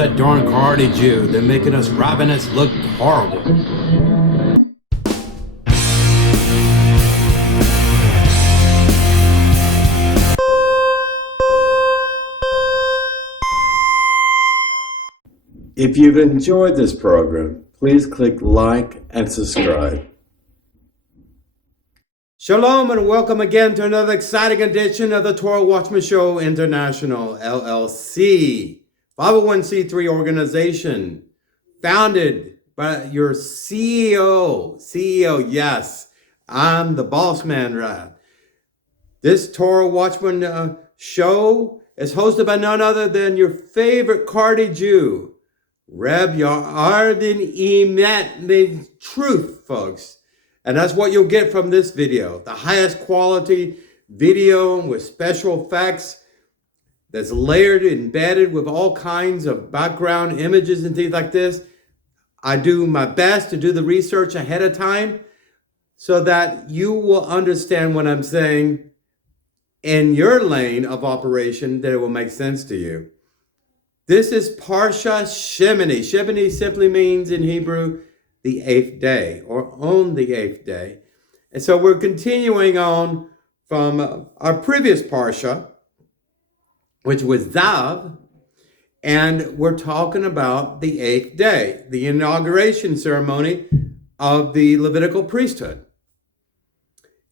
that darn Cardi Jew? They're making us ravenous look horrible. If you've enjoyed this program, please click like and subscribe. Shalom and welcome again to another exciting edition of the Torah Watchman Show International, LLC, 501c3 organization, founded by your CEO, yes, I'm the boss man, right? This Torah Watchman show is hosted by none other than your favorite Cardi Jew, Reb ben-Emmett, the truth, folks. And that's what you'll get from this video. The highest quality video with special effects that's layered, embedded with all kinds of background images and things like this. I do my best to do the research ahead of time so that you will understand what I'm saying in your lane of operation, that it will make sense to you. This is Parashat Shemini. Shemini simply means in Hebrew, the eighth day, or on the eighth day. And so we're continuing on from our previous Parsha, which was Zav, and we're talking about the eighth day, the inauguration ceremony of the Levitical priesthood.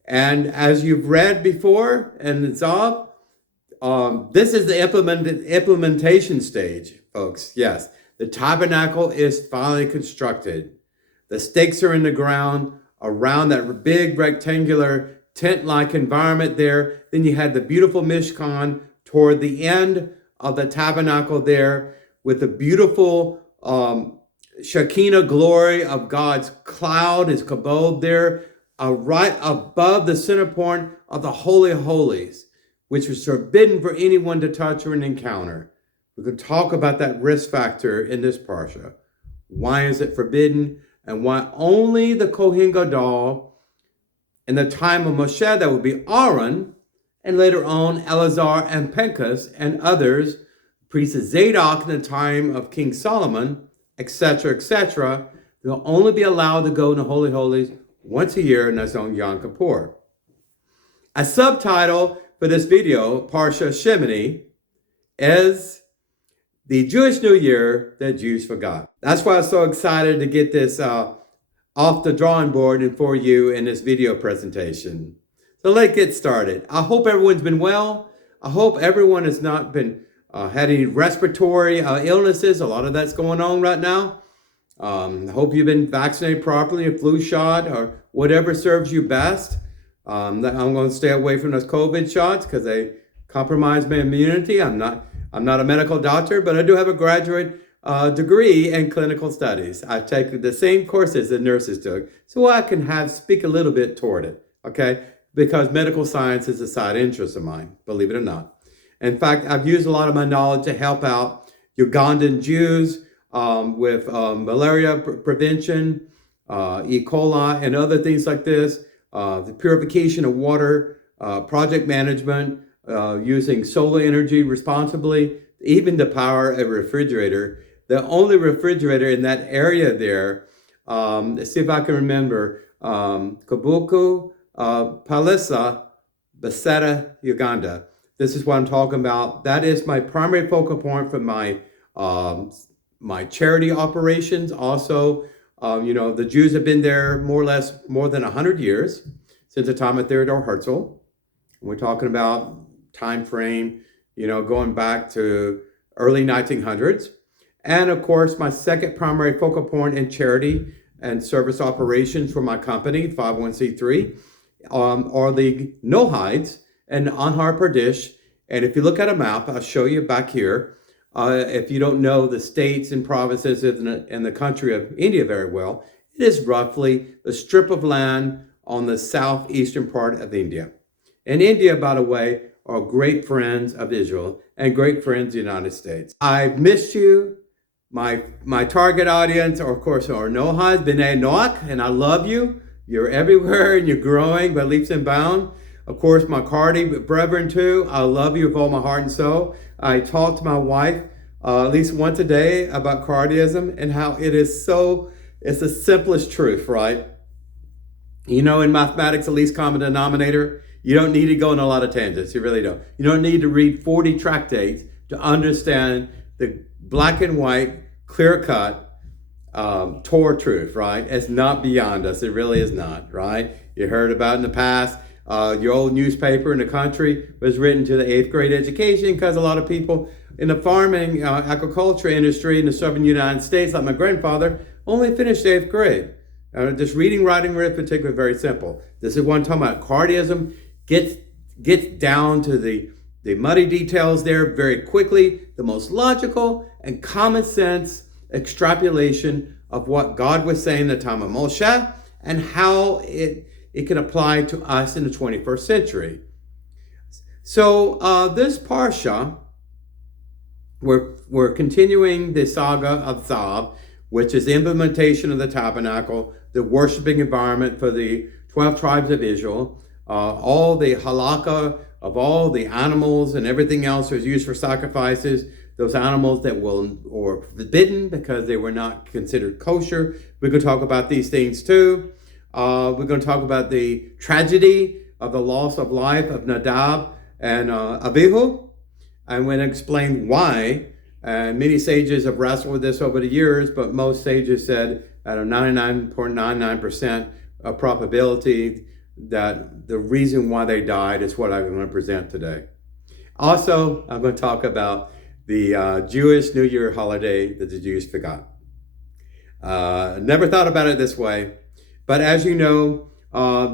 And as you've read before in Zav, this is the implementation stage, folks. Yes, the tabernacle is finally constructed. The stakes are in the ground around that big rectangular tent-like environment there. Then you had the beautiful Mishkan toward the end of the tabernacle there with the beautiful Shekinah glory of God's cloud, his kabod there, right above the center point of the Holy of Holies, which was forbidden for anyone to touch or encounter. We could talk about that risk factor in this parsha. Why is it forbidden? And why only the Kohen Gadol in the time of Moshe, that would be Aaron, and later on Eleazar and Pinchas and others, priests of Zadok in the time of King Solomon, etc., they'll only be allowed to go in the Holy Holies once a year, and that's on Yom Kippur. A subtitle for this video, Parashat Shemini, is the Jewish New Year that Jews forgot. That's why I'm so excited to get this off the drawing board and for you in this video presentation. So let's get started. I hope everyone's been well. I hope everyone has not been had any respiratory illnesses. A lot of that's going on right now. I hope you've been vaccinated properly, a flu shot or whatever serves you best. I'm going to stay away from those COVID shots because they compromise my immunity. I'm not a medical doctor, but I do have a graduate degree in clinical studies. I've taken the same courses that nurses took, so I can speak a little bit toward it, okay? Because medical science is a side interest of mine, believe it or not. In fact, I've used a lot of my knowledge to help out Ugandan Jews with malaria prevention, E. coli, and other things like this, the purification of water, project management, using solar energy responsibly, even to power a refrigerator. The only refrigerator in that area there, let's see if I can remember, Kabuku, Palisa, Baseta, Uganda. This is what I'm talking about. That is my primary focal point for my my charity operations. Also, the Jews have been there more or less more than 100 years, since the time of Theodore Herzl. We're talking about time frame, going back to early 1900s. And of course, my second primary focal point in charity and service operations for my company, 501c3, are the Noahides in Andhra Pradesh. And if you look at a map, I'll show you back here. If you don't know the states and provinces in the country of India very well, it is roughly the strip of land on the southeastern part of India. And India, by the way, are great friends of Israel and great friends of the United States. I've missed you. My target audience, of course, are Noahides, B'nai Noach, and I love you. You're everywhere and you're growing by leaps and bounds. Of course, my Cardi brethren too, I love you with all my heart and soul. I talk to my wife at least once a day about cardism and how it's the simplest truth, right? You know, in mathematics, the least common denominator, you don't need to go on a lot of tangents. You really don't. You don't need to read 40 tractates to understand the black and white, clear-cut Torah truth, right? It's not beyond us. It really is not, right? You heard about in the past, your old newspaper in the country was written to the 8th grade education because a lot of people in the farming, agriculture industry in the southern United States, like my grandfather, only finished 8th grade. Just reading, writing, arithmetic was very simple. This is what I'm talking about. Cardism gets down to the muddy details there very quickly, the most logical and common sense extrapolation of what God was saying in the time of Moshe and how it can apply to us in the 21st century. So this Parsha, we're continuing the saga of Zav, which is the implementation of the tabernacle, the worshiping environment for the 12 tribes of Israel, all the halakha of all the animals and everything else was used for sacrifices, those animals that were forbidden because they were not considered kosher. We're going to talk about these things too. We're going to talk about the tragedy of the loss of life of Nadav and Avihu. I'm going to explain why. And many sages have wrestled with this over the years, but most sages said at a 99.99% of probability that the reason why they died is what I'm going to present today. Also, I'm going to talk about the Jewish New Year holiday that the Jews forgot. Never thought about it this way, but as you know,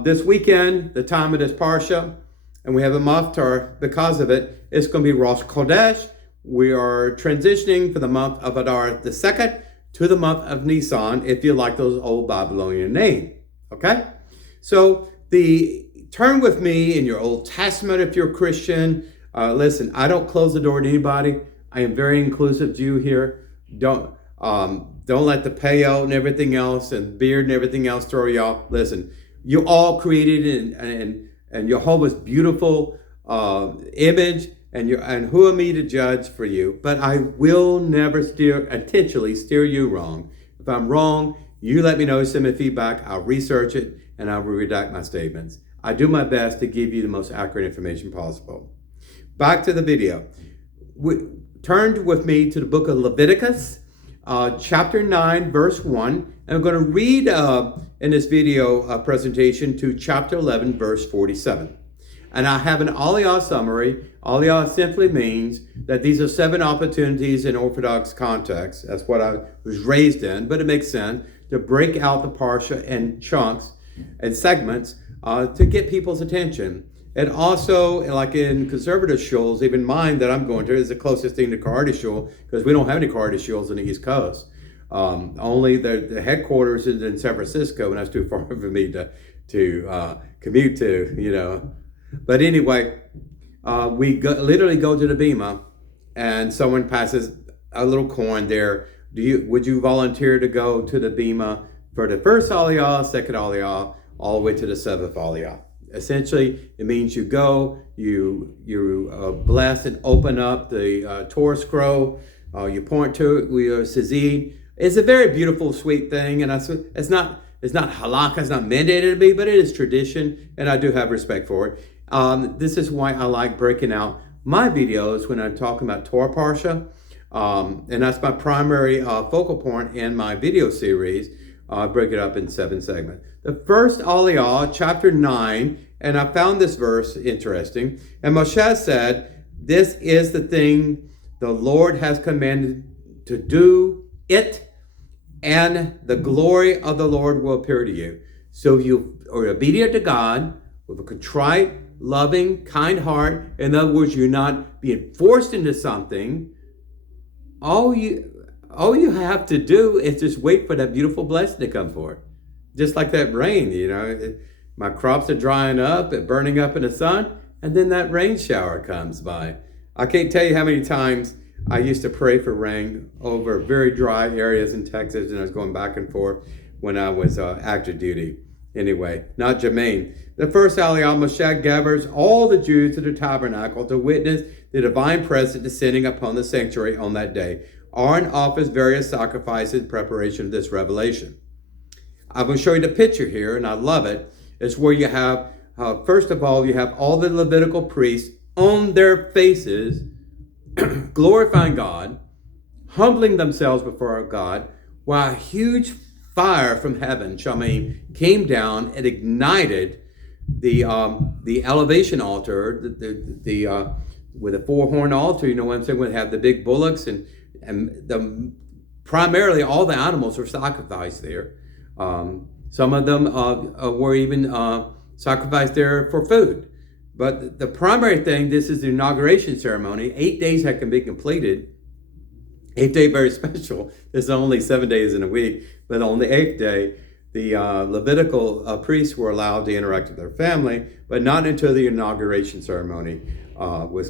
this weekend, the time of this Parsha, and we have a Maftar because of it, it's going to be Rosh Chodesh. We are transitioning for the month of Adar the 2nd to the month of Nisan, if you like those old Babylonian names, okay? So turn with me in your Old Testament if you're a Christian. Listen, I don't close the door to anybody. I am very inclusive Jew here. Don't let the payout and everything else and beard and everything else throw you off. Listen, you all created and Jehovah's beautiful image, and who am I to judge for you? But I will never intentionally steer you wrong. If I'm wrong, you let me know, send me feedback. I'll research it and I will redact my statements. I do my best to give you the most accurate information possible. Back to the video. Turn with me to the book of Leviticus, chapter 9, verse 1. And I'm going to read in this video presentation to chapter 11, verse 47. And I have an aliyah summary. Aliyah simply means that these are 7 opportunities in Orthodox context. That's what I was raised in, but it makes sense to break out the Parsha in chunks and segments to get people's attention. And also, like in conservative shuls, even mine that I'm going to is the closest thing to Karate shul, because we don't have any Karate shuls in the East Coast. Only the headquarters is in San Francisco, and that's too far for me to commute to, you know. But anyway, we literally go to the bima, and someone passes a little coin there. Would you volunteer to go to the bima for the first aliyah, second aliyah, all the way to the 7th aliyah? Essentially, it means you go, you bless and open up the Torah scroll, you point to it, we concedes. It's a very beautiful, sweet thing, and it's not halakha, it's not mandated to be, but it is tradition, and I do have respect for it. This is why I like breaking out my videos when I'm talking about Torah Parsha, and that's my primary focal point in my video series. I break it up in 7 segments. The first aliyah, chapter 9, and I found this verse interesting. And Moshe said, "This is the thing the Lord has commanded to do it, and the glory of the Lord will appear to you." So if you are obedient to God with a contrite, loving, kind heart, in other words, you're not being forced into something, all you have to do is just wait for that beautiful blessing to come forth. Just like that rain, you know, my crops are drying up and burning up in the sun, and then that rain shower comes by. I can't tell you how many times I used to pray for rain over very dry areas in Texas, and I was going back and forth when I was active duty. Anyway, not germane. The first aliyah, Moshe gathers all the Jews to the tabernacle to witness the divine presence descending upon the sanctuary on that day. Aaron offers various sacrifices in preparation of this revelation. I'm going to show you the picture here, and I love it. It's where you have, first of all, you have all the Levitical priests on their faces, glorifying God, humbling themselves before God, while a huge fire from heaven, Shemini, came down and ignited the elevation altar, with a four-horn altar. You know what I'm saying? We have the big bullocks, and primarily all the animals were sacrificed there. Some of them were even sacrificed there for food. But the primary thing, this is the inauguration ceremony. 8 days had to be completed. 8th day, very special. There's only 7 days in a week. But on the 8th day, the Levitical priests were allowed to interact with their family, but not until the inauguration ceremony was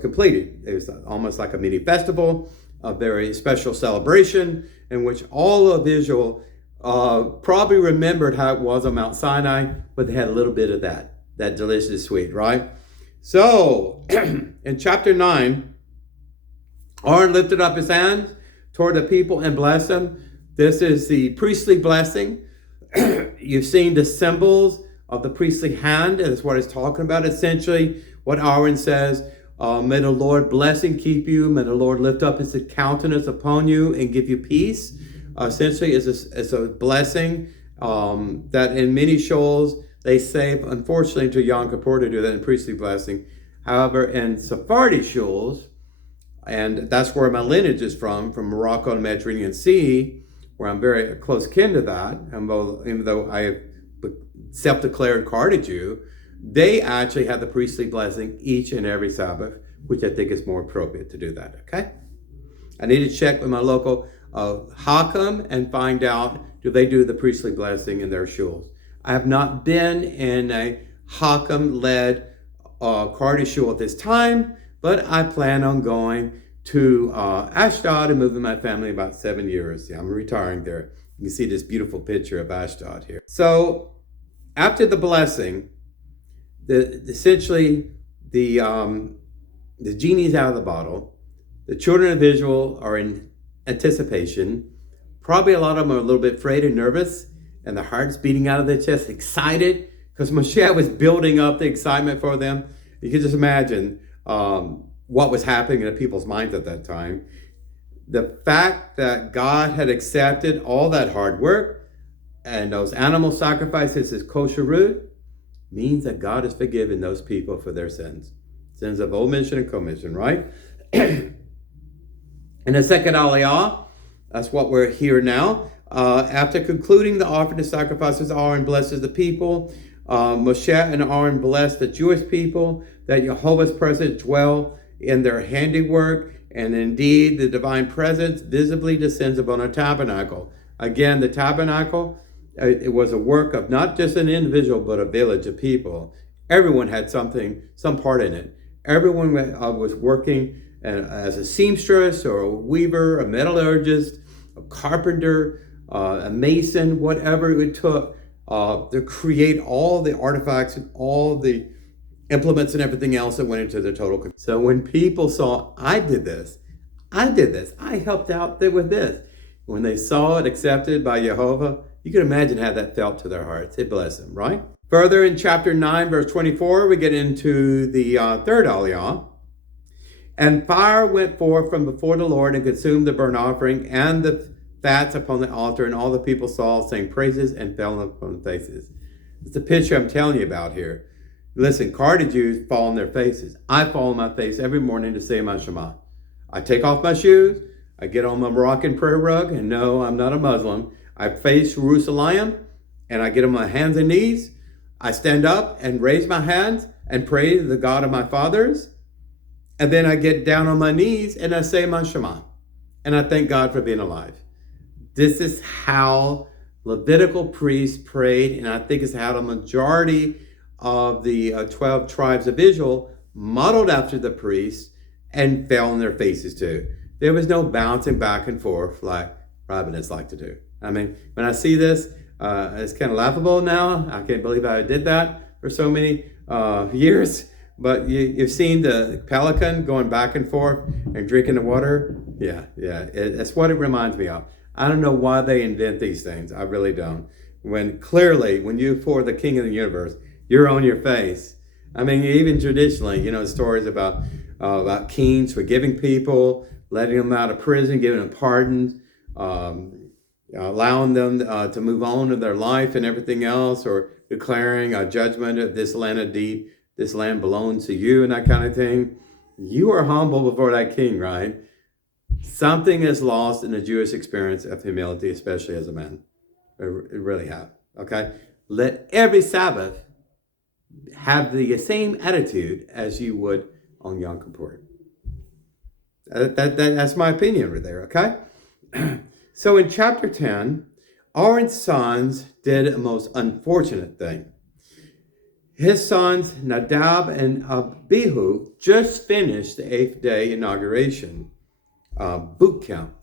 completed. It was almost like a mini festival, a very special celebration in which all of Israel probably remembered how it was on Mount Sinai, but they had a little bit of that delicious sweet, right? So, in chapter 9, Aaron lifted up his hands toward the people and blessed them. This is the priestly blessing. You've seen the symbols of the priestly hand, and that's what it's talking about. Essentially, what Aaron says, may the Lord bless and keep you. May the Lord lift up his countenance upon you and give you peace. Essentially, it's a blessing that in many shoals, they say, unfortunately, to Yom Kippur to do that in priestly blessing. However, in Sephardi shuls, and that's where my lineage is from Morocco and the Mediterranean Sea, where I'm very close kin to that, even though I have self-declared Cardi Jew, they actually have the priestly blessing each and every Sabbath, which I think is more appropriate to do that, okay? I need to check with my local Hakam and find out, do they do the priestly blessing in their shuls? I have not been in a Hakam-led Cardi shul at this time, but I plan on going to Ashdod and moving my family about 7 years. Yeah, I'm retiring there. You can see this beautiful picture of Ashdod here. So after the blessing, essentially the genie's out of the bottle. The children of Israel are in anticipation. Probably a lot of them are a little bit afraid and nervous, and their hearts beating out of their chest, excited, because Moshe was building up the excitement for them. You can just imagine what was happening in the people's minds at that time. The fact that God had accepted all that hard work and those animal sacrifices as kosher root means that God has forgiven those people for their sins. Sins of omission and commission, right? In the second aliyah, that's what we're here now. After concluding the offering of sacrifices, Aaron blesses the people. Moshe and Aaron blessed the Jewish people that Jehovah's presence dwell in their handiwork, and indeed the divine presence visibly descends upon a tabernacle. Again, the tabernacle, it was a work of not just an individual, but a village of people. Everyone had some part in it. Everyone was working as a seamstress or a weaver, a metallurgist, a carpenter, a mason, whatever it took to create all the artifacts and all the implements and everything else that went into the total. So when people saw, I did this, I helped out there with this. When they saw it accepted by Jehovah, you can imagine how that felt to their hearts. It blessed them, right? Further in chapter 9, verse 24, we get into the third aliyah. And fire went forth from before the Lord and consumed the burnt offering and the fats upon the altar, and all the people saw, saying praises, and fell upon their faces. It's the picture I'm telling you about here. Listen, Cardi Jews fall on their faces. I fall on my face every morning to say my Shema. I take off my shoes, I get on my Moroccan prayer rug, and no, I'm not a Muslim. I face Jerusalem, and I get on my hands and knees. I stand up and raise my hands and pray to the God of my fathers. And then I get down on my knees and I say my Shema. And I thank God for being alive. This is how Levitical priests prayed, and I think it's how the majority of the 12 tribes of Israel modeled after the priests and fell on their faces too. There was no bouncing back and forth like rabbinists like to do. I mean, when I see this, it's kind of laughable now. I can't believe I did that for so many years. But you've seen the pelican going back and forth and drinking the water? Yeah. That's what it reminds me of. I don't know why they invent these things. I really don't. When clearly, when you're for the king of the universe, you're on your face. I mean, even traditionally, stories about kings forgiving people, letting them out of prison, giving them pardons, allowing them to move on in their life and everything else, or declaring a judgment of this land of deed, this land belongs to you and that kind of thing. You are humble before that king, right? Something is lost in the Jewish experience of humility, especially as a man. It really have. Okay? Let every Sabbath have the same attitude as you would on Yom Kippur. That's my opinion right there, okay? So in chapter 10, Aaron's sons did a most unfortunate thing. His sons, Nadav and Avihu, just finished the 8th day inauguration boot camp,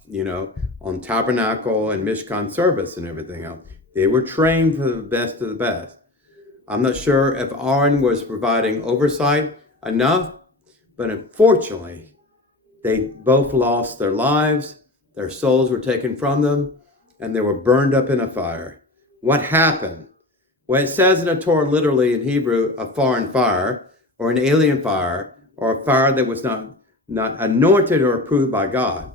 on tabernacle and Mishkan service and everything else. They were trained for the best of the best. I'm not sure if Aaron was providing oversight enough, but unfortunately, they both lost their lives, their souls were taken from them, and they were burned up in a fire. What happened? Well, it says in the Torah, literally in Hebrew, a foreign fire, or an alien fire, or a fire that was not anointed or approved by God.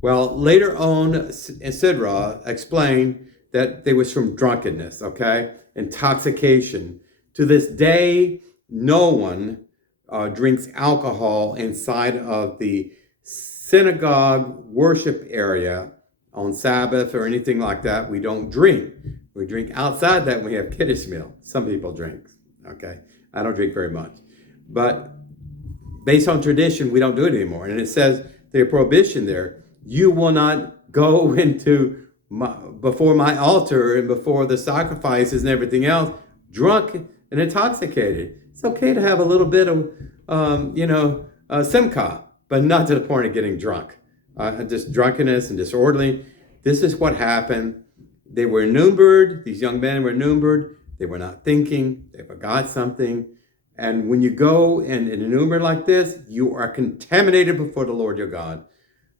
Well, later on, Sidra explained that they was from drunkenness, okay? Intoxication. To this day, no one drinks alcohol inside of the synagogue worship area on Sabbath or anything like that. We don't drink. We drink outside that when we have Kiddush meal. Some people drink, okay? I don't drink very much. But based on tradition, we don't do it anymore. And it says the prohibition there, you will not go into before my altar and before the sacrifices and everything else, drunk and intoxicated. It's okay to have a little bit of, simcha, but not to the point of getting drunk. Just drunkenness and disorderly. This is what happened. They were numbered. These young men were numbered. They were not thinking. They forgot something. And when you go and enumerate like this, you are contaminated before the Lord your God.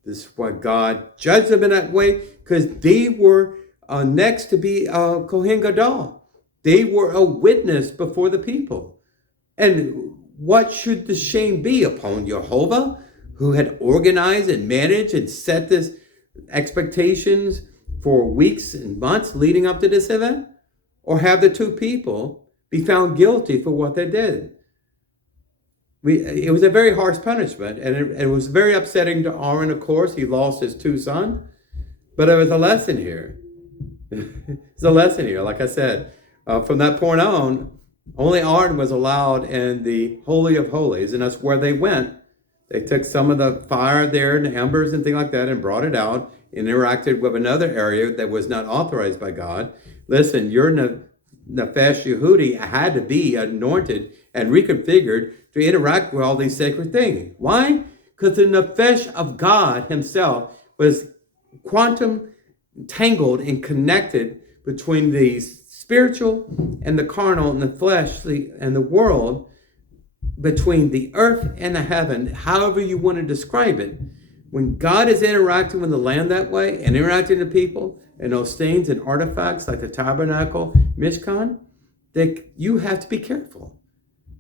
This is why God judged them in that way, because they were next to be Kohen Gadol. They were a witness before the people. And what should the shame be upon Jehovah, who had organized and managed and set this expectations for weeks and months leading up to this event? Or have the two people be found guilty for what they did? It was a very harsh punishment, and it was very upsetting to Aaron, of course. He lost his two sons, but there was a lesson here. There's a lesson here, like I said. From that point on, only Aaron was allowed in the Holy of Holies, and that's where they went. They took some of the fire there and the embers and things like that and brought it out and interacted with another area that was not authorized by God. Listen, your Nefesh Yehudi had to be anointed and reconfigured to interact with all these sacred things. Why? Because the Nefesh of God himself was quantum tangled and connected between the spiritual and the carnal and the fleshly and the world, between the earth and the heaven, however you want to describe it. When God is interacting with the land that way and interacting with people and those things and artifacts like the tabernacle, Mishkan, you have to be careful,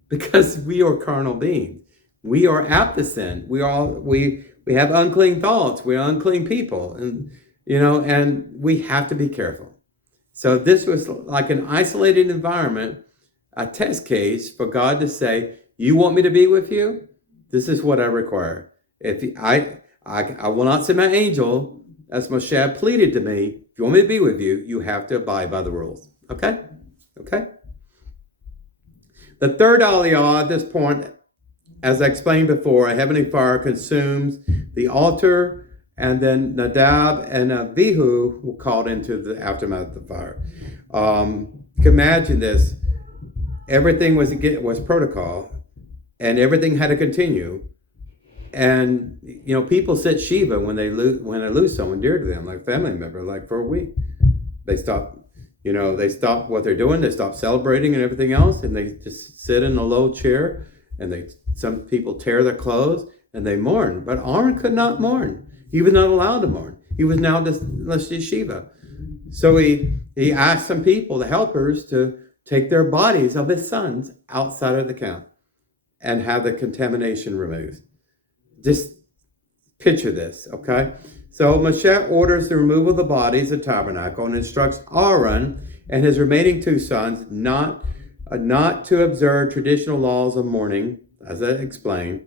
because we are carnal beings. We are apt to sin. We have unclean thoughts. We are unclean people, and and we have to be careful. So this was like an isolated environment, a test case for God to say, you want me to be with you? This is what I require. If I will not send my angel, as Moshe pleaded to me, if you want me to be with you, you have to abide by the rules. Okay? Okay? The third aliyah at this point, as I explained before, a heavenly fire consumes the altar, and then Nadav and Avihu were called into the aftermath of the fire. You can imagine this. Everything was protocol, and everything had to continue. And people sit Shiva when they lose someone dear to them, like a family member, like for a week. They stop, they stop what they're doing. They stop celebrating and everything else, and they just sit in a low chair And some people tear their clothes and they mourn. But Aaron could not mourn. He was not allowed to mourn. He was now just Shiva. So he asked some people, the helpers, to take their bodies of his sons outside of the camp and have the contamination removed. Just picture this, okay? So Moshe orders the removal of the bodies of the tabernacle and instructs Aaron and his remaining 2 sons not to observe traditional laws of mourning, as I explained,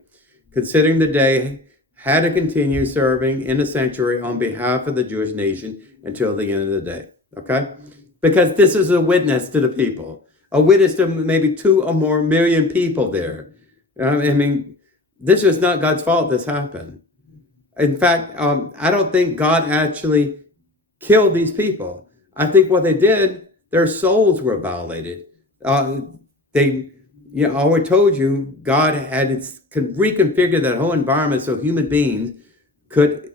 considering the day had to continue serving in the sanctuary on behalf of the Jewish nation until the end of the day, okay? Because this is a witness to the people, a witness to maybe 2 or more million people there. I mean, this was not God's fault this happened. In fact, I don't think God actually killed these people. I think what they did, their souls were violated. I already told you, God had reconfigured that whole environment so human beings could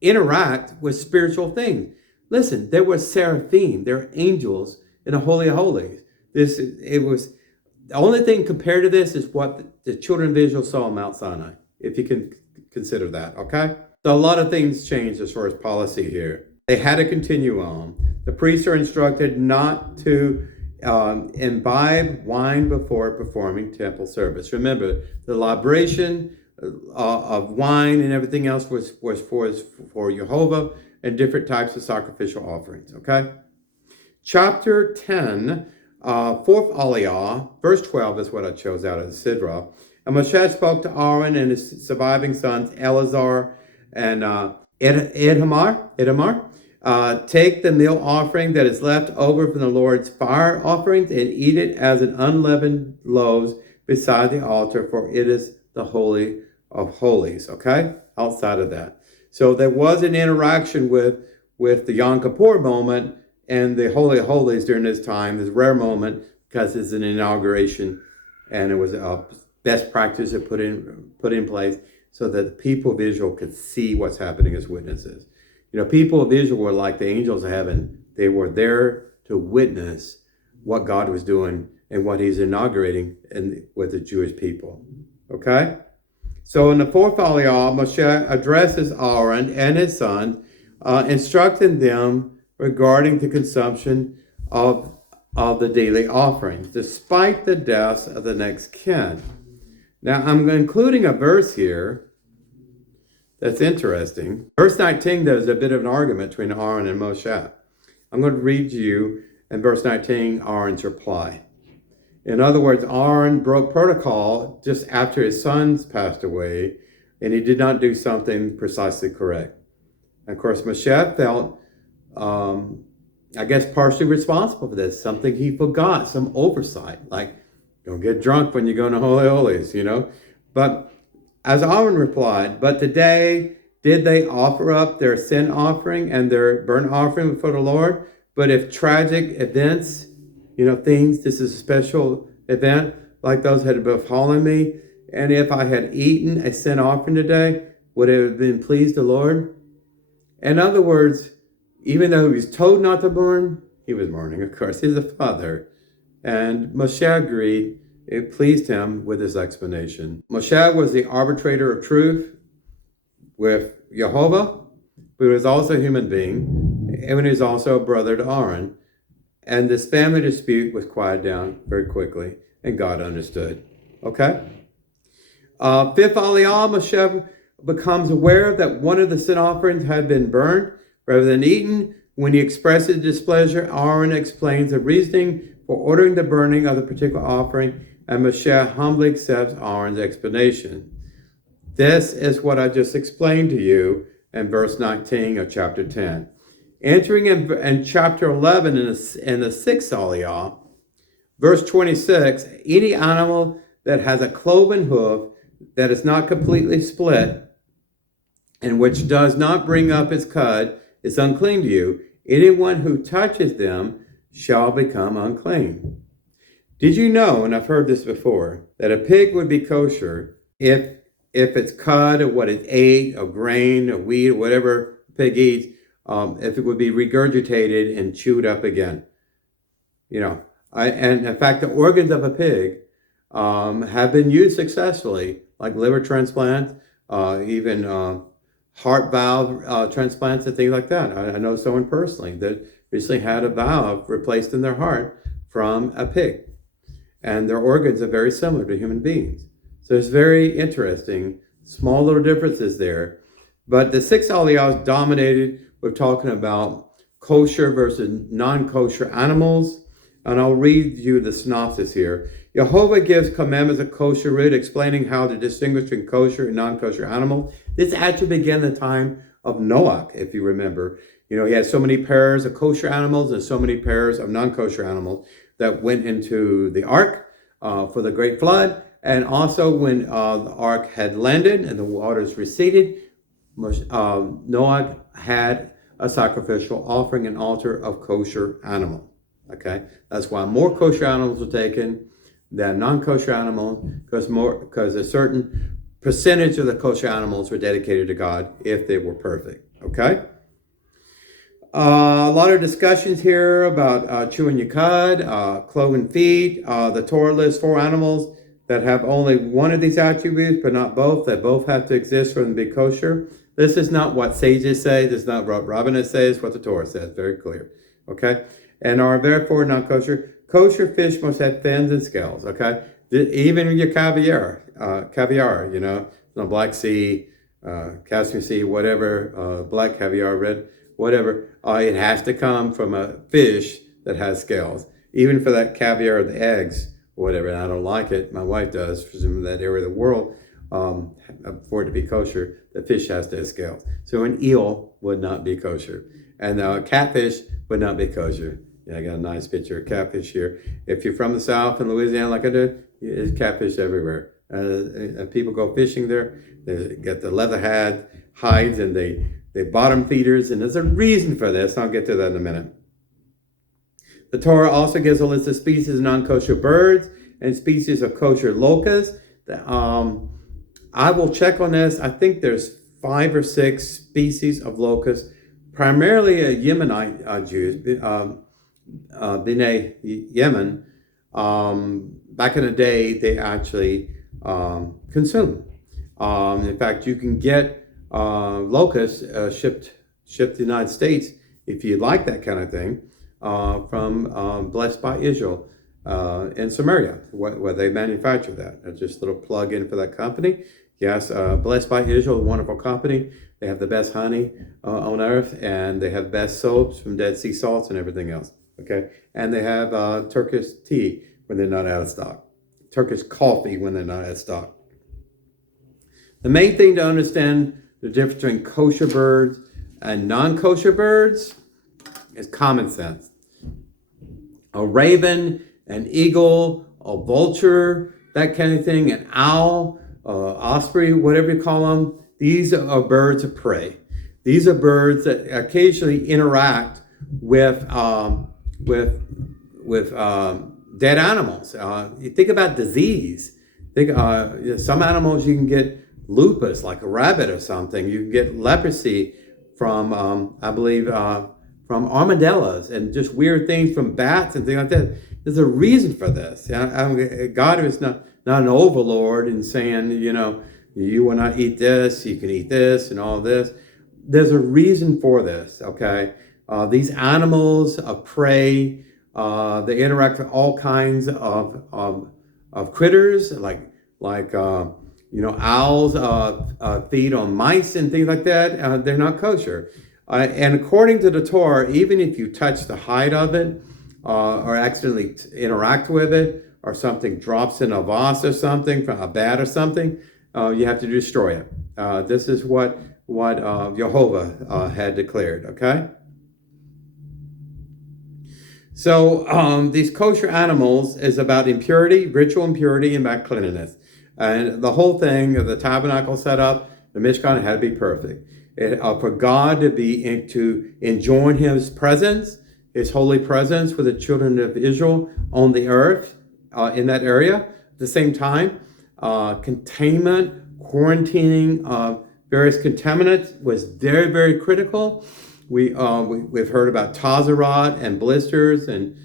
interact with spiritual things. Listen, there were seraphim, there were angels in the Holy of Holies. The only thing compared to this is what the children of Israel saw on Mount Sinai, if you can consider that, okay? So a lot of things changed as far as policy here. They had to continue on. The priests are instructed not to imbibe wine before performing temple service. Remember, the libation of wine and everything else was for Jehovah and different types of sacrificial offerings, okay? Chapter 10, 4th Aliyah, verse 12 is what I chose out of the Sidra. And Moshe spoke to Aaron and his surviving sons, Eleazar and Ithamar. Take the meal offering that is left over from the Lord's fire offerings and eat it as an unleavened loaves beside the altar, for it is the Holy of Holies, okay? Outside of that. So there was an interaction with the Yom Kippur moment and the Holy of Holies during this time, this rare moment, because it's an inauguration and it was a best practice to put in place so that the people of Israel could see what's happening as witnesses. You know, people of Israel were like the angels of heaven. They were there to witness what God was doing and what he's inaugurating with the Jewish people. Okay? So in the 4th Aliyah, Moshe addresses Aaron and his sons, instructing them regarding the consumption of the daily offerings, despite the deaths of the next kin. Now, I'm including a verse here that's interesting. Verse 19, there's a bit of an argument between Aaron and Moshe. I'm going to read you in verse 19 Aaron's reply. In other words, Aaron broke protocol just after his sons passed away, and he did not do something precisely correct. And of course, Moshe felt, I guess, partially responsible for this, something he forgot, some oversight, like, don't get drunk when you go into Holy Holies, you know. But as Aaron replied, but today did they offer up their sin offering and their burnt offering before the Lord? But if tragic events, you know, things, this is a special event, like those had befallen me, and if I had eaten a sin offering today, would it have been pleased the Lord? In other words, even though he was told not to mourn, he was mourning, of course. He's a father. And Moshe agreed. It pleased him with his explanation. Moshe was the arbitrator of truth with Jehovah, but he was also a human being, and he was also a brother to Aaron. And this family dispute was quieted down very quickly, and God understood. Okay? 5th Aliyah, Moshe becomes aware that one of the sin offerings had been burned rather than eaten. When he expresses displeasure, Aaron explains the reasoning for ordering the burning of the particular offering, and Moshe humbly accepts Aaron's explanation. This is what I just explained to you in verse 19 of chapter 10. Entering in chapter 11 in the 6th Aliyah, verse 26, any animal that has a cloven hoof that is not completely split and which does not bring up its cud is unclean to you. Anyone who touches them shall become unclean. Did you know, and I've heard this before, that a pig would be kosher if it's cud or what it ate, or grain, or wheat, or whatever a pig eats, if it would be regurgitated and chewed up again. You know, and in fact, the organs of a pig have been used successfully, like liver transplant, even heart valve transplants and things like that. I know someone personally that recently had a valve replaced in their heart from a pig. And their organs are very similar to human beings. So it's very interesting, small little differences there. But the 6 aliyahs dominated with talking about kosher versus non-kosher animals. And I'll read you the synopsis here. Jehovah gives commandments of kosher root, explaining how to distinguish between kosher and non-kosher animals. This actually began the time of Noah, if you remember. He had so many pairs of kosher animals and so many pairs of non-kosher animals that went into the ark for the great flood. And also when the ark had landed and the waters receded, Noah had a sacrificial offering, an altar of kosher animal. Okay, that's why more kosher animals were taken than non-kosher animals, because a certain percentage of the kosher animals were dedicated to God if they were perfect. Okay. A lot of discussions here about chewing your cud, cloven feet. The Torah lists 4 animals that have only one of these attributes, but not both, that both have to exist for them to be kosher. This is not what sages say. This is not what rabbinate says. What the Torah says. Very clear. Okay? And are therefore not kosher. Kosher fish must have fins and scales. Okay? Even your caviar, Black Sea, Caspian Sea, whatever, black caviar, red, whatever, it has to come from a fish that has scales. Even for that caviar, the eggs, whatever, and I don't like it. My wife does, for some of that area of the world, for it to be kosher, the fish has to have scales. So an eel would not be kosher. And catfish would not be kosher. Yeah, I got a nice picture of catfish here. If you're from the South in Louisiana like I do, there's catfish everywhere. People go fishing there. They get the leather hides and they bottom feeders, and there's a reason for this. I'll get to that in a minute. The Torah also gives a list of species of non-kosher birds and species of kosher locusts. I will check on this. I think there's 5 or 6 species of locusts, primarily Yemenite Jews, B'nai Yemen. Back in the day, they actually consume. In fact, you can get locusts shipped to the United States, if you like that kind of thing, from Blessed by Israel in Samaria, where they manufacture that. Just a little plug in for that company. Yes, Blessed by Israel, a wonderful company. They have the best honey on earth, and they have best soaps from Dead Sea salts and everything else. Okay, and they have Turkish tea when they're not out of stock. Turkish coffee when they're not out of stock. The main thing to understand the difference between kosher birds and non-kosher birds is common sense. A raven, an eagle, a vulture, that kind of thing, an owl, osprey, whatever you call them, these are birds of prey. These are birds that occasionally interact with dead animals. You think about disease. Some animals you can get lupus, like a rabbit or something. You can get leprosy from, I believe, from armadillos, and just weird things from bats and things like that. There's a reason for this. God is not an overlord and saying, you will not eat this, you can eat this and all this. There's a reason for this, okay? These animals of prey, they interact with all kinds of critters, like owls feed on mice and things like that. They're not kosher. And according to the Torah, even if you touch the hide of it or accidentally interact with it, or something drops in a vase or something, from a bat or something, you have to destroy it. This is what Jehovah had declared, okay? So these kosher animals is about impurity, ritual impurity, and about cleanliness. And the whole thing of the tabernacle setup, the Mishkan, had to be perfect. For God to enjoin His presence, His holy presence with the children of Israel on the earth, in that area. At the same time, containment, quarantining of various contaminants was very, very critical. We've heard about tazarat and blisters and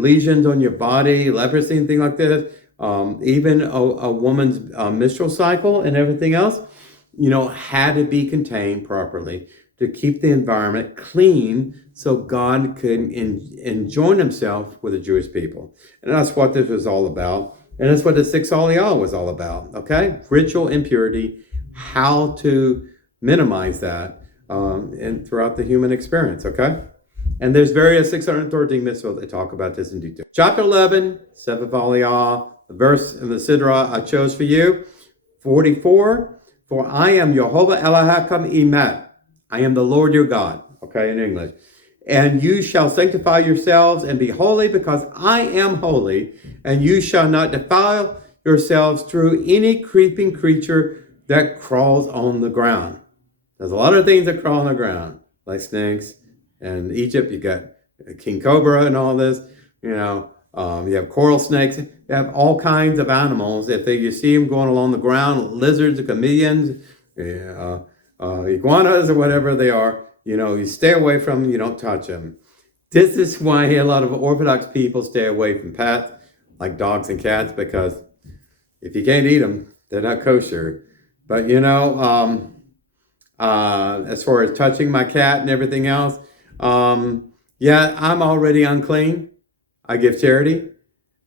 lesions on your body, leprosy and things like this. Even a woman's menstrual cycle and everything else, had to be contained properly to keep the environment clean so God could enjoin himself with the Jewish people. And that's what this was all about. And that's what the Six Aliyah was all about, okay? Ritual impurity, how to minimize that and throughout the human experience, okay? And there's various 613 mitzvot that talk about this in detail. Chapter 11, Seventh Aliyah, the verse in the Sidra I chose for you, 44, for I am Yehovah Elohechem Emet. I am the Lord your God, okay, in English. And you shall sanctify yourselves and be holy because I am holy, and you shall not defile yourselves through any creeping creature that crawls on the ground. There's a lot of things that crawl on the ground, like snakes. And Egypt, you got king cobra and all this. You have coral snakes. You have all kinds of animals. If you see them going along the ground, lizards, chameleons, iguanas, or whatever they are, you stay away from them. You don't touch them. This is why a lot of Orthodox people stay away from pets, like dogs and cats, because if you can't eat them, they're not kosher. But as far as touching my cat and everything else, I'm already unclean. I give charity,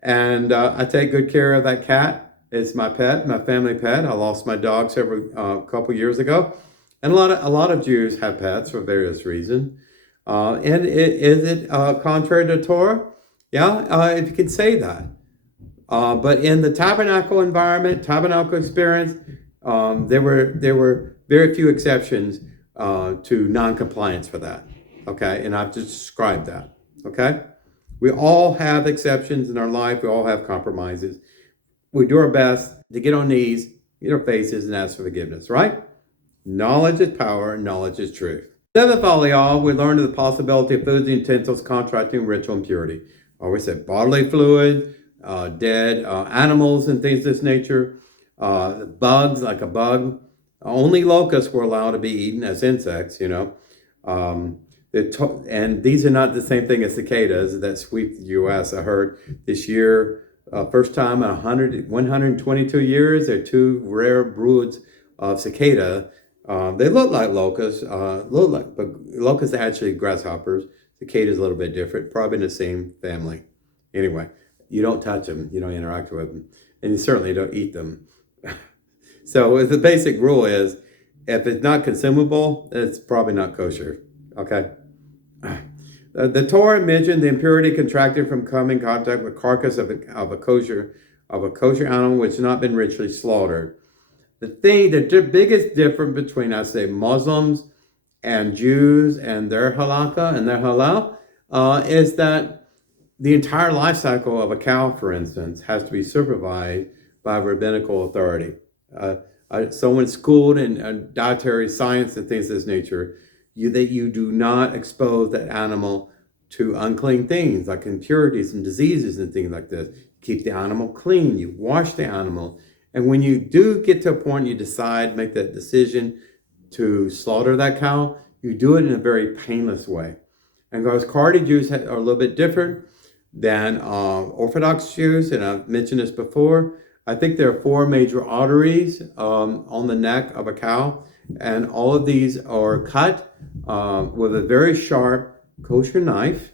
and I take good care of that cat. It's my pet, my family pet. I lost my dog a couple years ago, and a lot of Jews have pets for various reasons. Is it contrary to Torah? Yeah, if you can say that. But in the tabernacle environment, tabernacle experience, there were very few exceptions to non-compliance for that. Okay, and I've just described that. Okay, we all have exceptions in our life. We all have compromises. We do our best to get on knees, get our faces, and ask for forgiveness. Right? Knowledge is power. Knowledge is truth. Seventh Aliyah, we learned of the possibility of foods and utensils contracting ritual impurity. I always said bodily fluids, dead animals and things of this nature, bugs like a bug. Only locusts were allowed to be eaten as insects. And these are not the same thing as cicadas that sweep the U.S. I heard this year, first time in 122 years, there are two rare broods of cicada. They look like locusts, but locusts are actually grasshoppers. Cicadas a little bit different, probably in the same family. Anyway, you don't touch them, you don't interact with them, and you certainly don't eat them. So the basic rule is, if it's not consumable, it's probably not kosher. Okay. The Torah mentioned the impurity contracted from coming in contact with carcass of a kosher animal which has not been ritually slaughtered. The biggest difference between, I say, Muslims and Jews and their halakha and their halal is that the entire life cycle of a cow, for instance, has to be supervised by rabbinical authority. Someone schooled in dietary science and things of this nature, that you do not expose that animal to unclean things like impurities and diseases and things like this. Keep the animal clean. You wash the animal. And when you do get to a point you make that decision to slaughter that cow, you do it in a very painless way. And because Sephardi Jews are a little bit different than Orthodox Jews, and I've mentioned this before, I think there are 4 major arteries on the neck of a cow, and all of these are cut with a very sharp kosher knife,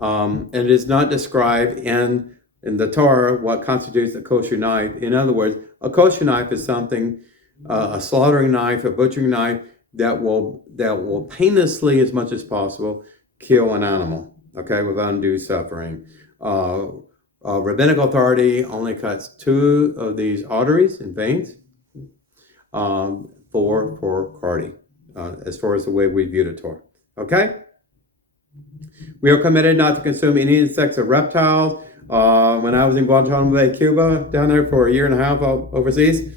and it is not described in the Torah what constitutes a kosher knife. In other words, a kosher knife is something, a slaughtering knife, a butchering knife that will painlessly, as much as possible, kill an animal, okay, with undue suffering. Rabbinical authority only cuts 2 of these arteries and veins for Cardi, as far as the way we view the Torah. Okay? We are committed not to consume any insects or reptiles. When I was in Guantanamo Bay, Cuba, down there for a year and a half overseas,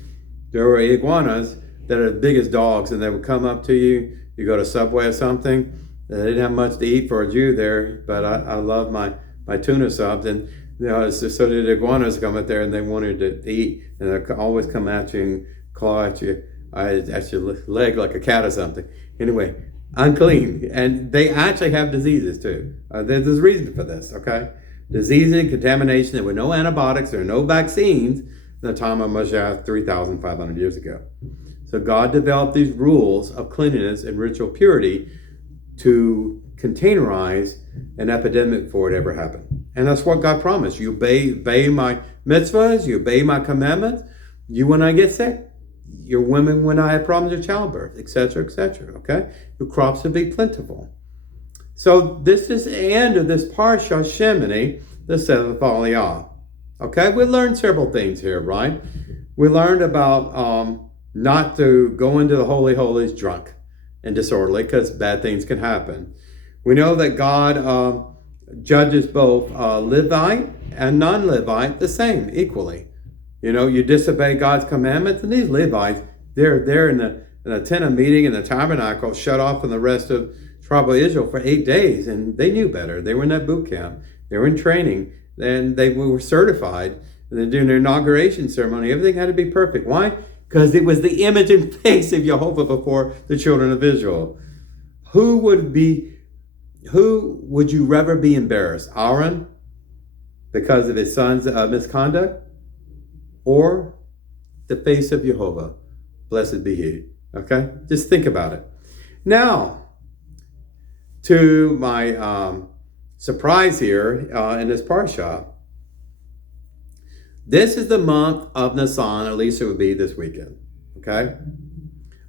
there were iguanas that are the biggest dogs, and they would come up to you. You go to Subway or something. They didn't have much to eat for a Jew there, but I love my tuna subs, and so did iguanas come up there, and they wanted to eat, and they always come at you and claw at you, at your leg like a cat or something. Anyway, unclean, and they actually have diseases too. There's a reason for this, okay? diseases and contamination. There were no antibiotics, there were no vaccines in the time of Moshe 3,500 years ago. So God developed these rules of cleanliness and ritual purity to containerize an epidemic before it ever happened. And that's what God promised. You obey my mitzvahs, you obey my commandments, you when I get sick, your women when I have problems with childbirth, etc., etc., okay? Your crops will be plentiful. So this is the end of this Parashat Shemini, the seventh Aliyah. Okay, we learned several things here, right? We learned about not to go into the Holy Holies drunk and disorderly, because bad things can happen. We know that God judges both Levite and non-Levite the same, equally. You know, you disobey God's commandments, and these Levites, they're in the tent of meeting in the tabernacle, shut off from the rest of tribe of Israel for 8 days, and they knew better. They were in that boot camp. They were in training, and they were certified. And then during their inauguration ceremony, everything had to be perfect. Why? Because it was the image and face of Jehovah before the children of Israel. Who would you rather be embarrassed? Aaron, because of his son's misconduct? Or the face of Jehovah? Blessed be he. Okay? Just think about it. Now, to my surprise here in this parsha, this is the month of Nisan, at least it would be this weekend, okay?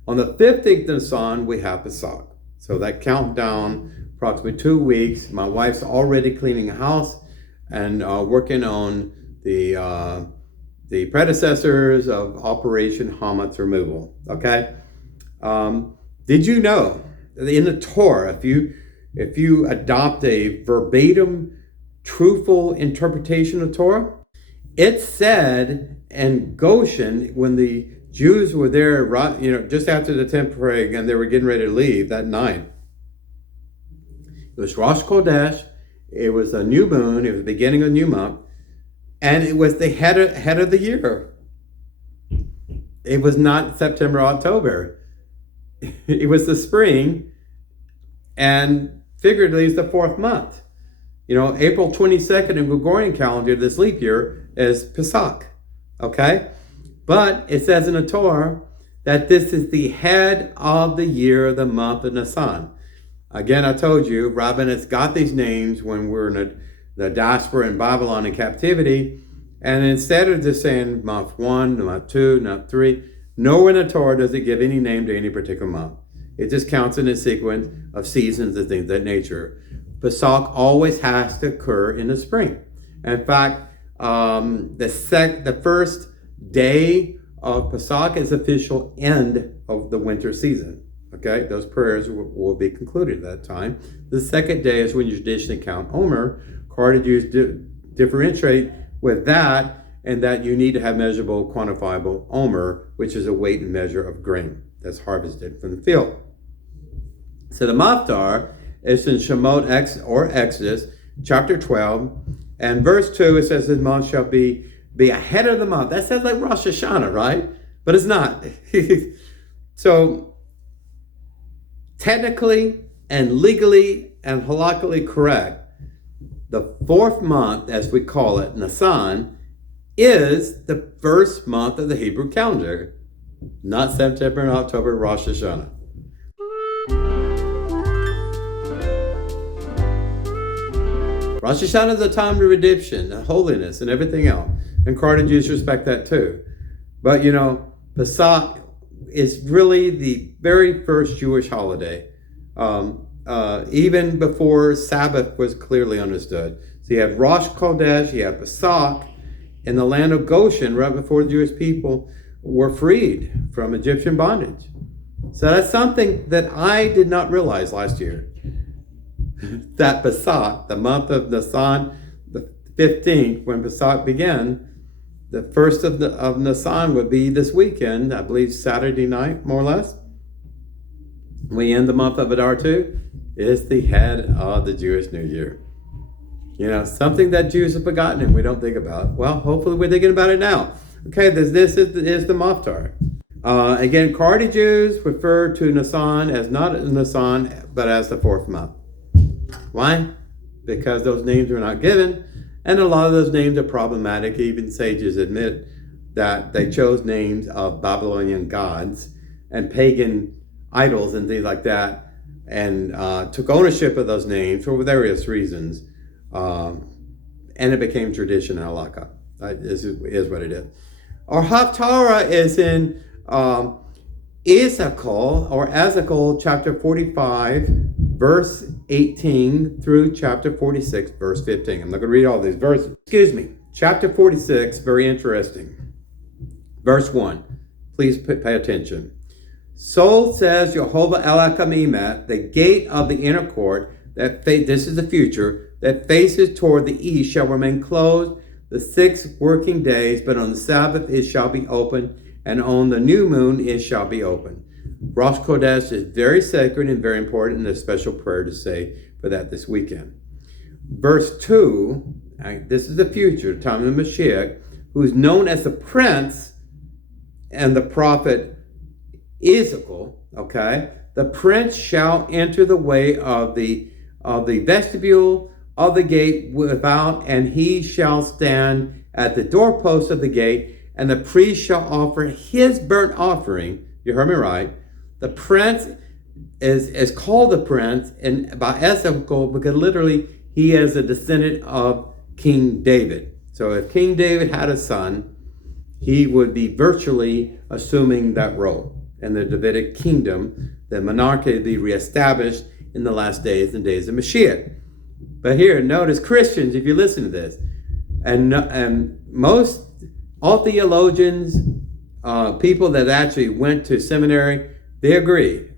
On the 15th of Nisan, we have Pesach. So that countdown, approximately 2 weeks. My wife's already cleaning the house and working on the predecessors of Operation Hametz removal, okay? Did you know that in the Torah, if you adopt a verbatim, truthful interpretation of Torah, it said in Goshen, when the Jews were there, just after the 10th plague, and they were getting ready to leave that night, it was Rosh Chodesh, it was a new moon, it was the beginning of a new month, and it was the head of the year. It was not September, October. It was the spring, and figuratively, it's the 4th month. You know, April 22nd in Gregorian calendar, this leap year, is Pesach, okay? But it says in the Torah that this is the head of the year, the month of Nisan. Again, I told you, rabbinics got these names when we were in the diaspora in Babylon in captivity, and instead of just saying month 1, month 2, month 3, nowhere in the Torah does it give any name to any particular month. It just counts in a sequence of seasons and things of that nature. Pesach always has to occur in the spring. In fact, the first day of Pesach is official end of the winter season. Okay, those prayers will be concluded at that time. The second day is when you traditionally count Omer. Carter Jews differentiate with that, and that you need to have measurable, quantifiable Omer, which is a weight and measure of grain that's harvested from the field. So the Maftar is in Shemot Exodus, chapter 12, and verse 2, it says, "This month shall be ahead of the month." That sounds like Rosh Hashanah, right? But it's not. So, technically and legally and halakhically correct, the 4th month, as we call it, Nisan, is the 1st month of the Hebrew calendar, not September and October, Rosh Hashanah. Rosh Hashanah is a time of redemption, holiness, and everything else. And Carter Jews respect that too. But you know, Pesach is really the very first Jewish holiday, even before Sabbath was clearly understood. So you have Rosh Chodesh, you have Pesach, in the land of Goshen, right before the Jewish people were freed from Egyptian bondage. So that's something that I did not realize last year. That Pesach, the month of Nisan, the 15th, when Pesach began, the first of Nisan would be this weekend, I believe Saturday night, more or less. We end the month of Adar too. It's the head of the Jewish New Year. You know, something that Jews have forgotten and we don't think about. Well, hopefully we're thinking about it now. Okay, this is the Maftar. Again, Cardi Jews refer to Nisan as not Nisan, but as the 4th month. Why? Because those names were not given, And a lot of those names are problematic. Even sages admit that they chose names of Babylonian gods and pagan idols and things like that, and took ownership of those names for various reasons. And it became tradition in halakha. Is what it is. Our Haftarah is in Ezekiel chapter 45, verse 18 through chapter 46, verse 15. I'm not going to read all these verses. Chapter 46, very interesting. Verse 1. Please pay attention. So says Jehovah El-Emet, the gate of the inner court, this is the future, that faces toward the east shall remain closed the 6 working days, but on the Sabbath it shall be open, and on the new moon it shall be open. Rosh Chodesh is very sacred and very important, and there's a special prayer to say for that this weekend. Verse 2, this is the future, the time of the Mashiach, who is known as the prince and the prophet Ezekiel, okay? The prince shall enter the way of the vestibule of the gate without, and he shall stand at the doorpost of the gate, and the priest shall offer his burnt offering. You heard me right. The prince is called the prince and by Ezekiel because literally he is a descendant of King David. So if King David had a son, he would be virtually assuming that role. In the Davidic kingdom, the monarchy would be reestablished in the last days and days of Mashiach. But here, notice Christians, if you listen to this, and most all theologians, people that actually went to seminary, they agree.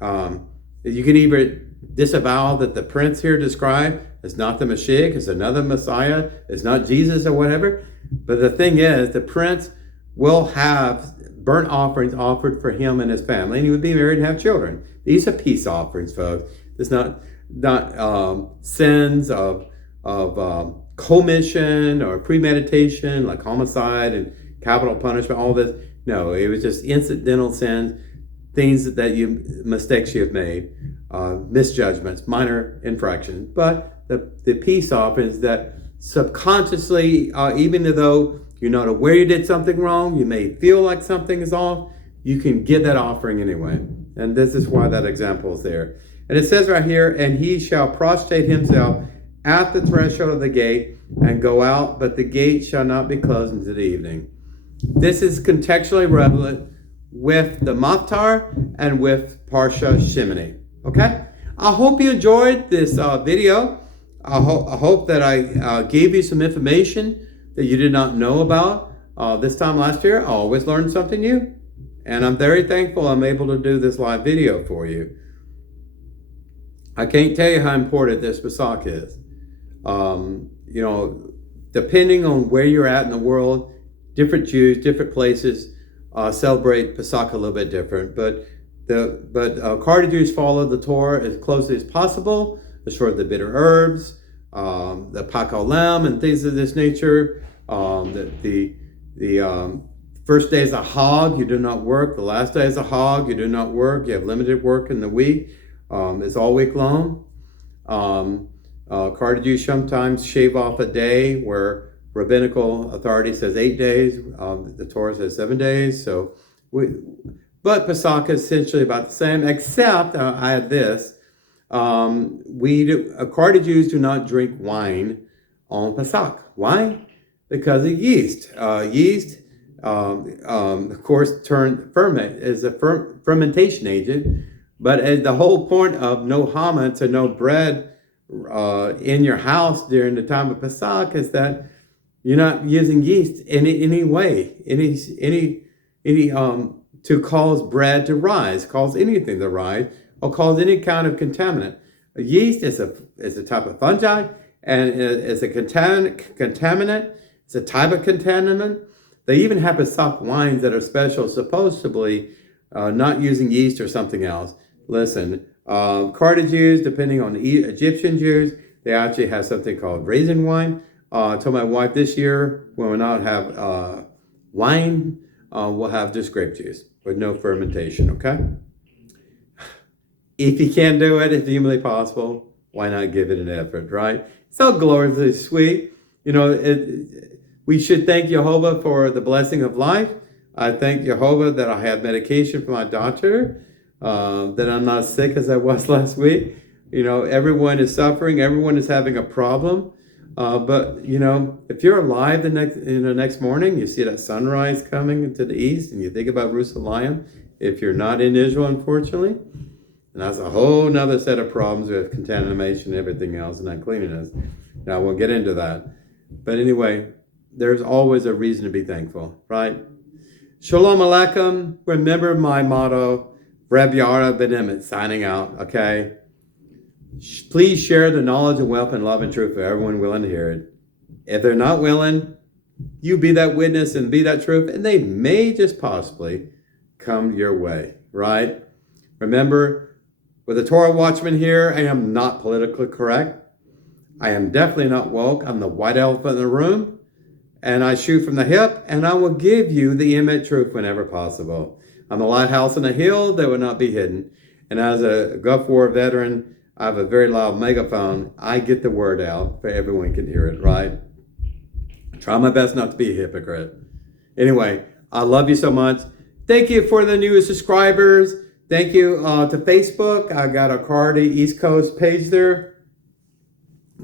You can either disavow that the prince here described is not the Mashiach, it's another Messiah, it's not Jesus or whatever. But the thing is, the prince will have burnt offerings offered for him and his family, and he would be married and have children. These are peace offerings, folks. It's not sins of commission or premeditation, like homicide and capital punishment, all this. No, it was just incidental sins, things mistakes you have made, misjudgments, minor infractions. But the peace offerings that subconsciously, even though you're not aware you did something wrong, you may feel like something is off, you can give that offering anyway. And this is why that example is there. And it says right here, and he shall prostrate himself at the threshold of the gate and go out, but the gate shall not be closed until the evening. This is contextually relevant with the Maftar and with Parashat Shemini. Okay? I hope you enjoyed this video. I hope that I gave you some information that you did not know about. This time last year, I always learned something new. And I'm very thankful I'm able to do this live video for you. I can't tell you how important this Pesach is. Depending on where you're at in the world, different Jews, different places celebrate Pesach a little bit different. But Carter Jews follow the Torah as closely as possible, as far as the bitter herbs, the pakolam and things of this nature. The first day is a hog, you do not work. The last day is a hog, you do not work. You have limited work in the week. It's all week long. Carter Jews sometimes shave off a day where rabbinical authority says 8 days. The Torah says 7 days. But Pesach is essentially about the same, except I add this. Carter Jews do not drink wine on Pesach. Why? Because of yeast. Yeast, of course, is a fermentation agent. But the whole point of no chametz or no bread in your house during the time of Pesach is that you're not using yeast in any way, to cause bread to rise, cause anything to rise, or cause any kind of contaminant. Yeast is a type of fungi, and it's a contaminant. It's a type of contaminant. They even have Pesach wines that are special, supposedly not using yeast or something else. Listen, Carter Jews, depending on the Egyptian Jews, they actually have something called raisin wine. I told my wife this year, when we'll not have wine, we'll have just grape juice with no fermentation, okay? If you can't do it, it's humanly possible, why not give it an effort, right? So gloriously sweet. We should thank Jehovah for the blessing of life. I thank Jehovah that I have medication from my doctor, that I'm not sick as I was last week. Everyone is suffering. Everyone is having a problem. But if you're alive the next morning, you see that sunrise coming into the east, and you think about Jerusalem. If you're not in Israel, unfortunately, and that's a whole nother set of problems with contamination and everything else and uncleanness. Now we'll get into that. But anyway, there's always a reason to be thankful, right? Shalom Aleichem. Remember my motto, ben-Emmett, signing out, okay? Please share the knowledge and wealth and love and truth for everyone willing to hear it. If they're not willing, you be that witness and be that truth, and they may just possibly come your way, right? Remember, with the Torah Watchman here, I am not politically correct. I am definitely not woke. I'm the white elephant in the room, and I shoot from the hip, and I will give you the image truth whenever possible. I'm a lighthouse on a hill that will not be hidden, and as a Gulf War veteran, I have a very loud megaphone. I get the word out so everyone can hear it, right? I try my best not to be a hypocrite. Anyway, I love you so much. Thank you for the new subscribers. Thank you to Facebook. I got a Cardi East Coast page there.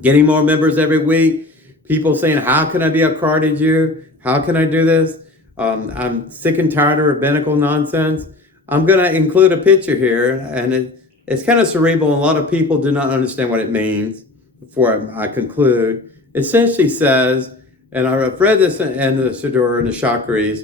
Getting more members every week. People saying, how can I be a Cardi Jew? How can I do this? I'm sick and tired of rabbinical nonsense. I'm going to include a picture here, and it's kind of cerebral, and a lot of people do not understand what it means before I conclude. It essentially says, and I've read this in the Siddur and the Chakris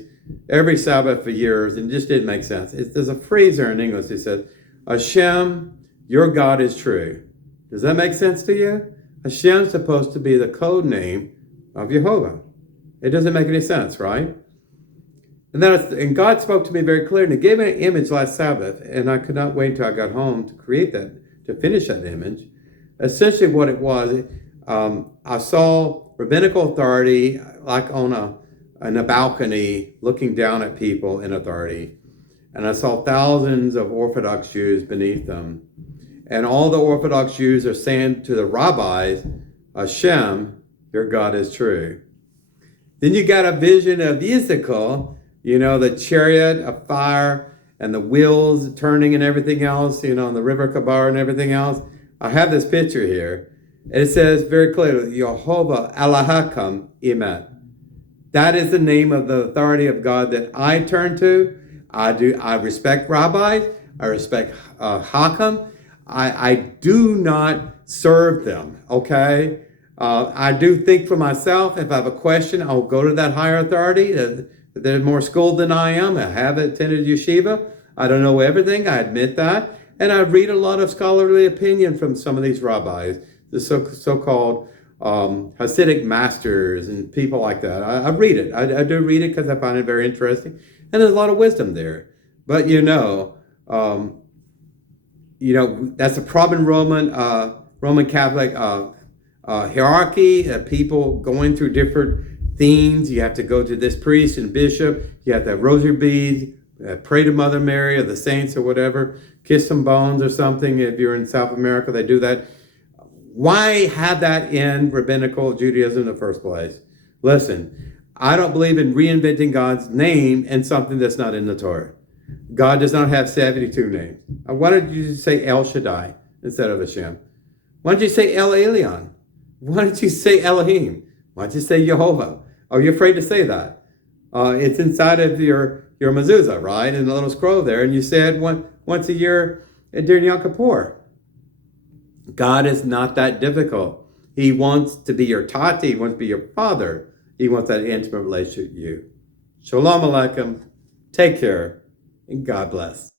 every Sabbath for years, and it just didn't make sense. There's a phrase there in English that says, Hashem, your God is true. Does that make sense to you? Hashem's supposed to be the code name of Jehovah. It doesn't make any sense, right? And God spoke to me very clearly, and He gave me an image last Sabbath, and I could not wait till I got home to create that, to finish that image. Essentially what it was, I saw rabbinical authority like on a balcony looking down at people in authority. And I saw thousands of Orthodox Jews beneath them. And all the Orthodox Jews are saying to the rabbis, Hashem, your God is true. Then you got a vision of Yisrael, the chariot of fire and the wheels turning and everything else, on the river Kabar and everything else. I have this picture here. And it says very clearly, Yehovah Elohim Emet. That is the name of the authority of God that I turn to. I respect rabbis. I respect Hakam. I do not serve them, okay? I do think for myself. If I have a question, I'll go to that higher authority. They're more schooled than I am. I have attended yeshiva. I don't know everything. I admit that. And I read a lot of scholarly opinion from some of these rabbis, the so-called Hasidic masters and people like that. I read it. I do read it because I find it very interesting. And there's a lot of wisdom there. But that's a problem in Roman Catholic hierarchy, people going through different themes. You have to go to this priest and bishop. You have to have rosary beads, pray to Mother Mary or the saints or whatever, kiss some bones or something. If you're in South America, they do that. Why have that in rabbinical Judaism in the first place? Listen, I don't believe in reinventing God's name in something that's not in the Torah. God does not have 72 names. Why don't you say El Shaddai instead of Hashem? Why don't you say El Elyon? Why don't you say Elohim? Why don't you say Jehovah? Are you afraid to say that? It's inside of your mezuzah, right? In the little scroll there. And you say it once a year during Yom Kippur. God is not that difficult. He wants to be your tati. He wants to be your father. He wants that intimate relationship with you. Shalom Aleichem. Take care. And God bless.